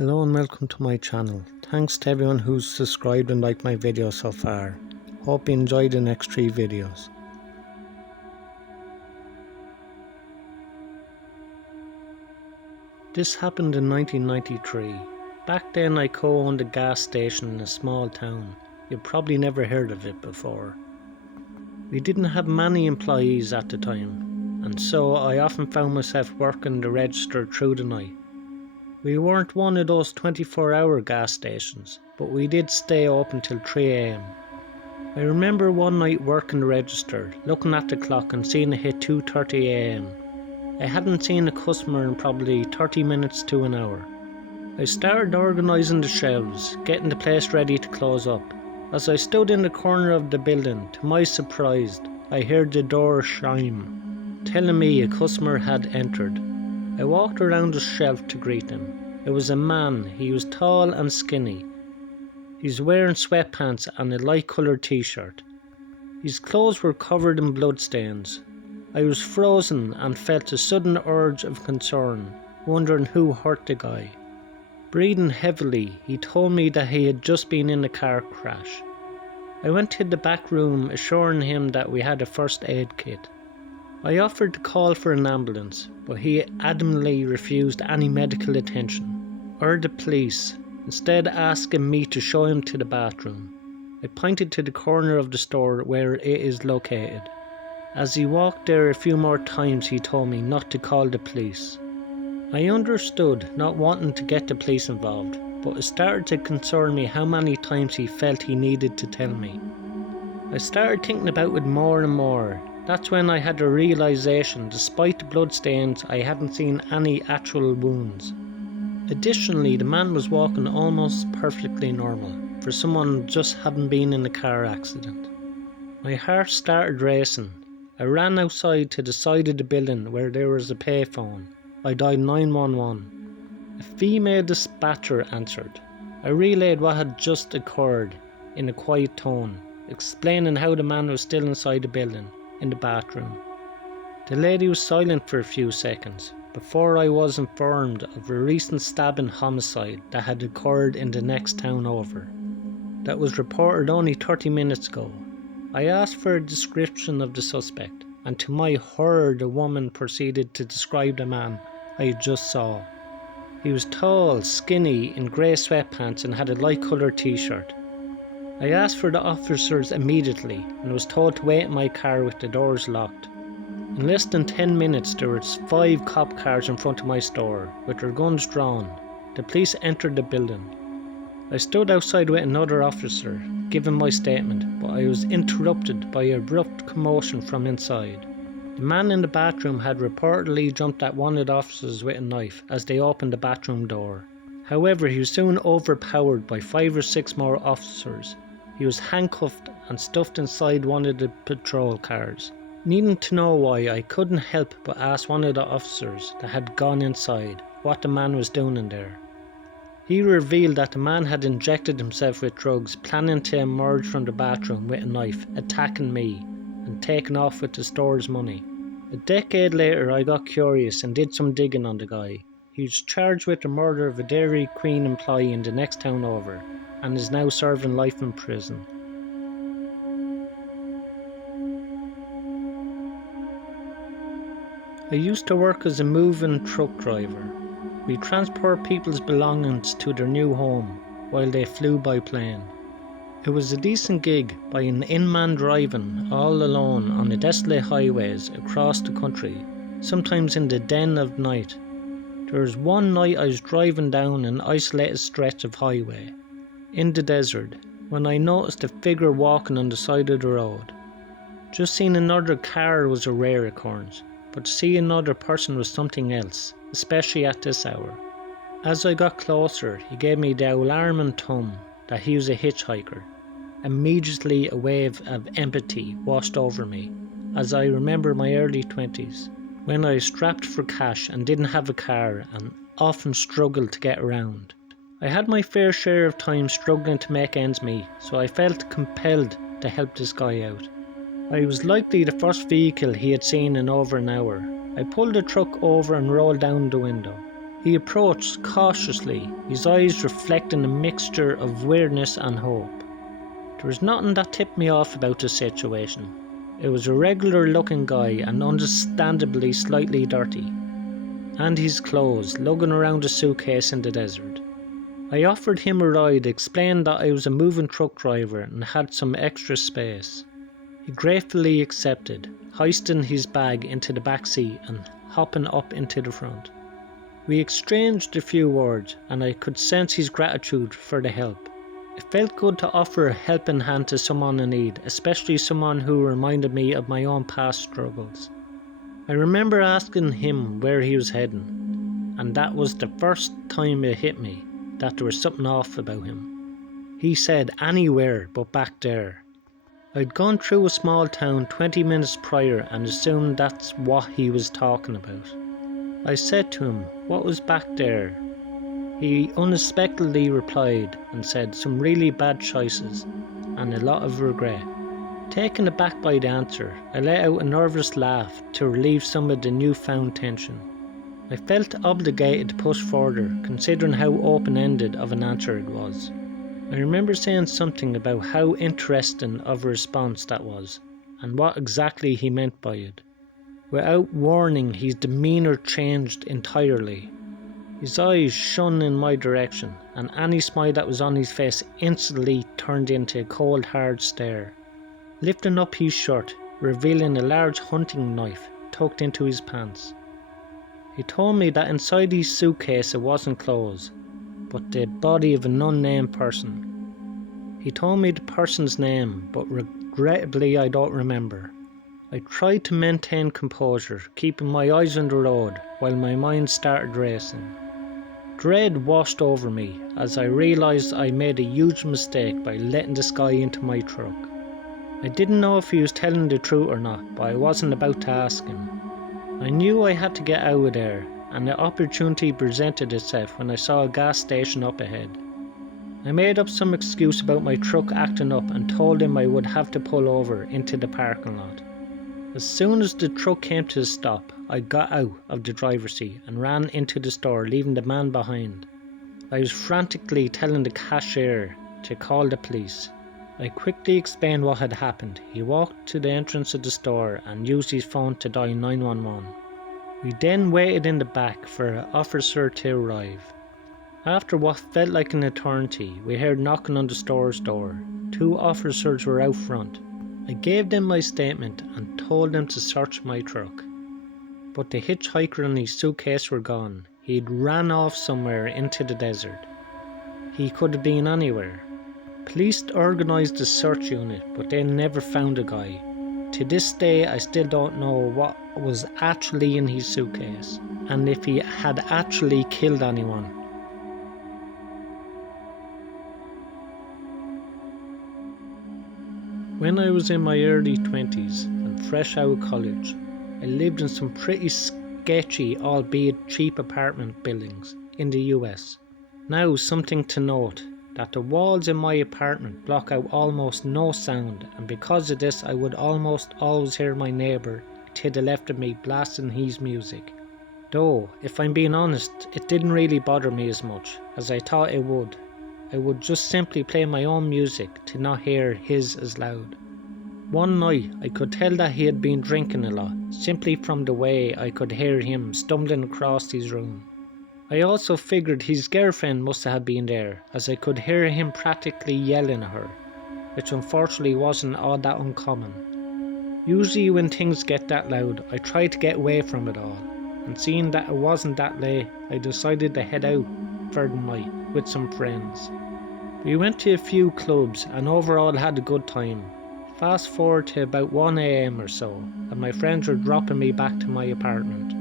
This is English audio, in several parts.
Hello and welcome to my channel. Thanks to everyone who's subscribed and liked my video so far. Hope you enjoyed the next 3 videos. This happened in 1993. Back then I co-owned a gas station in a small town. You've probably never heard of it before. We didn't have many employees at the time, and so I often found myself working the register through the night. We weren't one of those 24-hour gas stations, but we did stay open till 3 AM. I remember one night working the register, looking at the clock and seeing it hit 2:30 AM. I hadn't seen a customer in probably 30 minutes to an hour. I started organising the shelves, getting the place ready to close up. As I stood in the corner of the building, to my surprise, I heard the door chime, telling me a customer had entered. I walked around the shelf to greet him. It was a man. He was tall and skinny. He's wearing sweatpants and a light coloured t-shirt. His clothes were covered in bloodstains. I was frozen and felt a sudden urge of concern, wondering who hurt the guy. Breathing heavily, he told me that he had just been in a car crash. I went to the back room, assuring him that we had a first aid kit. I offered to call for an ambulance, but he adamantly refused any medical attention, or the police, instead asking me to show him to the bathroom. I pointed to the corner of the store where it is located. As he walked there a few more times, he told me not to call the police. I understood, not wanting to get the police involved, but it started to concern me how many times he felt he needed to tell me. I started thinking about it more and more. That's when I had the realisation, despite the bloodstains, I hadn't seen any actual wounds. Additionally, the man was walking almost perfectly normal, for someone just hadn't been in a car accident. My heart started racing. I ran outside to the side of the building where there was a payphone. I dialed 911. A female dispatcher answered. I relayed what had just occurred in a quiet tone, explaining how the man was still inside the building, in the bathroom. The lady was silent for a few seconds before I was informed of a recent stabbing homicide that had occurred in the next town over, that was reported only 30 minutes ago. I asked for a description of the suspect, and to my horror the woman proceeded to describe the man I just saw. He was tall, skinny, in grey sweatpants and had a light coloured t-shirt. I asked for the officers immediately and was told to wait in my car with the doors locked. In less than 10 minutes there were 5 cop cars in front of my store with their guns drawn. The police entered the building. I stood outside with another officer, giving my statement, but I was interrupted by an abrupt commotion from inside. The man in the bathroom had reportedly jumped at one of the officers with a knife as they opened the bathroom door. However, he was soon overpowered by 5 or 6 more officers. He was handcuffed and stuffed inside one of the patrol cars. Needing to know why, I couldn't help but ask one of the officers that had gone inside what the man was doing in there. He revealed that the man had injected himself with drugs, planning to emerge from the bathroom with a knife, attacking me, and taking off with the store's money. A decade later I got curious and did some digging on the guy. He was charged with the murder of a Dairy Queen employee in the next town over, and is now serving life in prison. I used to work as a moving truck driver. We transport people's belongings to their new home while they flew by plane. It was a decent gig by an in-man driving all alone on the desolate highways across the country, sometimes in the den of night. There was one night I was driving down an isolated stretch of highway in the desert when I noticed a figure walking on the side of the road. Just seeing another car was a rare occurrence, but to see another person was something else, especially at this hour. As I got closer, he gave me the alarming thumb that he was a hitchhiker. Immediately a wave of empathy washed over me, as I remember my early 20s, when I was strapped for cash and didn't have a car and often struggled to get around. I had my fair share of time struggling to make ends meet, so I felt compelled to help this guy out. I was likely the first vehicle he had seen in over an hour. I pulled the truck over and rolled down the window. He approached cautiously, his eyes reflecting a mixture of weirdness and hope. There was nothing that tipped me off about the situation. It was a regular looking guy and understandably slightly dirty. And his clothes, lugging around a suitcase in the desert. I offered him a ride, explained that I was a moving truck driver and had some extra space. He gratefully accepted, hoisting his bag into the back seat and hopping up into the front. We exchanged a few words and I could sense his gratitude for the help. It felt good to offer a helping hand to someone in need, especially someone who reminded me of my own past struggles. I remember asking him where he was heading, and that was the first time it hit me that there was something off about him. He said anywhere but back there. I'd gone through a small town 20 minutes prior and assumed that's what he was talking about. I said to him, what was back there? He unexpectedly replied and said some really bad choices and a lot of regret. Taken aback by the answer, I let out a nervous laugh to relieve some of the newfound tension. I felt obligated to push further, considering how open-ended of an answer it was. I remember saying something about how interesting of a response that was, and what exactly he meant by it. Without warning, his demeanour changed entirely. His eyes shone in my direction, and any smile that was on his face instantly turned into a cold, hard stare. Lifting up his shirt, revealing a large hunting knife tucked into his pants. He told me that inside his suitcase it wasn't clothes, but the body of an unnamed person. He told me the person's name, but regrettably I don't remember. I tried to maintain composure, keeping my eyes on the road while my mind started racing. Dread washed over me as I realised I made a huge mistake by letting this guy into my truck. I didn't know if he was telling the truth or not, but I wasn't about to ask him. I knew I had to get out of there, and the opportunity presented itself when I saw a gas station up ahead. I made up some excuse about my truck acting up and told him I would have to pull over into the parking lot. As soon as the truck came to a stop, I got out of the driver's seat and ran into the store, leaving the man behind. I was frantically telling the cashier to call the police. I quickly explained what had happened. He walked to the entrance of the store and used his phone to dial 911. We then waited in the back for an officer to arrive. After what felt like an eternity, we heard knocking on the store's door. 2 officers were out front. I gave them my statement and told them to search my truck. But the hitchhiker and his suitcase were gone. He'd ran off somewhere into the desert. He could have been anywhere. Police organised a search unit, but they never found the guy. To this day, I still don't know what was actually in his suitcase, and if he had actually killed anyone. When I was in my early 20s and fresh out of college, I lived in some pretty sketchy, albeit cheap apartment buildings in the US. Now, something to note, that the walls in my apartment block out almost no sound, and because of this I would almost always hear my neighbour to the left of me blasting his music. Though, if I'm being honest, it didn't really bother me as much as I thought it would. I would just simply play my own music to not hear his as loud. One night I could tell that he had been drinking a lot, simply from the way I could hear him stumbling across his room. I also figured his girlfriend must have been there, as I could hear him practically yelling at her, which unfortunately wasn't all that uncommon. Usually when things get that loud, I try to get away from it all, and seeing that it wasn't that late, I decided to head out for the night with some friends. We went to a few clubs and overall had a good time. Fast forward to about 1 AM or so, and my friends were dropping me back to my apartment.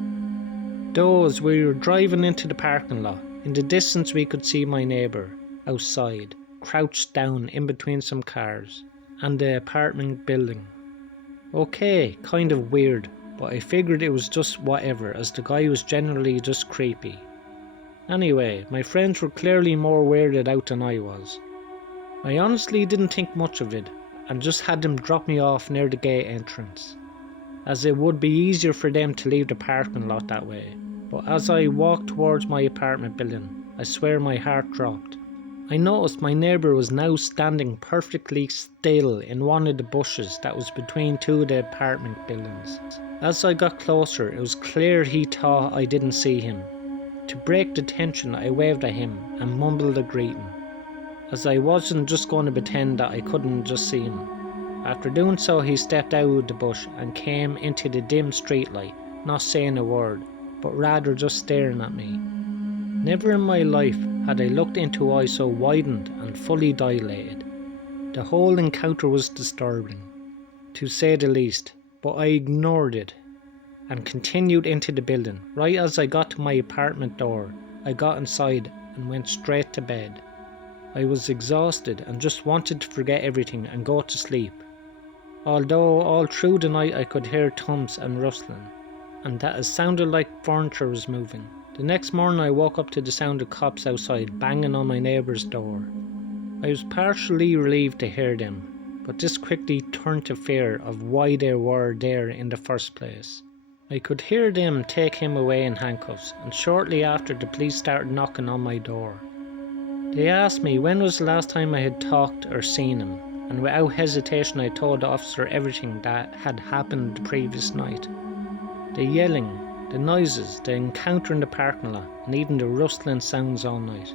Though as we were driving into the parking lot, in the distance we could see my neighbour outside, crouched down in between some cars and the apartment building. Okay, kind of weird, but I figured it was just whatever, as the guy was generally just creepy. Anyway, my friends were clearly more weirded out than I was. I honestly didn't think much of it and just had them drop me off near the gate entrance, as it would be easier for them to leave the parking lot that way. But as I walked towards my apartment building, I swear my heart dropped. I noticed my neighbour was now standing perfectly still in one of the bushes that was between two of the apartment buildings. As I got closer, it was clear he thought I didn't see him. To break the tension, I waved at him and mumbled a greeting, as I wasn't just going to pretend that I couldn't just see him. After doing so, he stepped out of the bush and came into the dim streetlight, not saying a word, but rather just staring at me. Never in my life had I looked into eyes so widened and fully dilated. The whole encounter was disturbing, to say the least, but I ignored it and continued into the building. Right as I got to my apartment door, I got inside and went straight to bed. I was exhausted and just wanted to forget everything and go to sleep. Although all through the night I could hear thumps and rustling, and that it sounded like furniture was moving. The next morning I woke up to the sound of cops outside banging on my neighbour's door. I was partially relieved to hear them, but this quickly turned to fear of why they were there in the first place. I could hear them take him away in handcuffs, and shortly after the police started knocking on my door. They asked me when was the last time I had talked or seen him, and without hesitation I told the officer everything that had happened the previous night. The yelling, the noises, the encounter in the parking lot, and even the rustling sounds all night.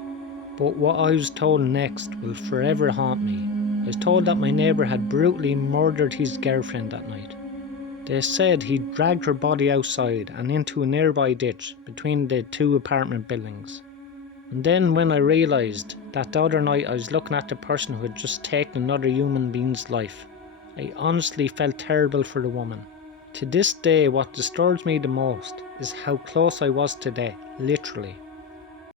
But what I was told next will forever haunt me. I was told that my neighbour had brutally murdered his girlfriend that night. They said he dragged her body outside and into a nearby ditch between the two apartment buildings. And then when I realised that the other night I was looking at the person who had just taken another human being's life, I honestly felt terrible for the woman. To this day, what disturbs me the most is how close I was to death, literally.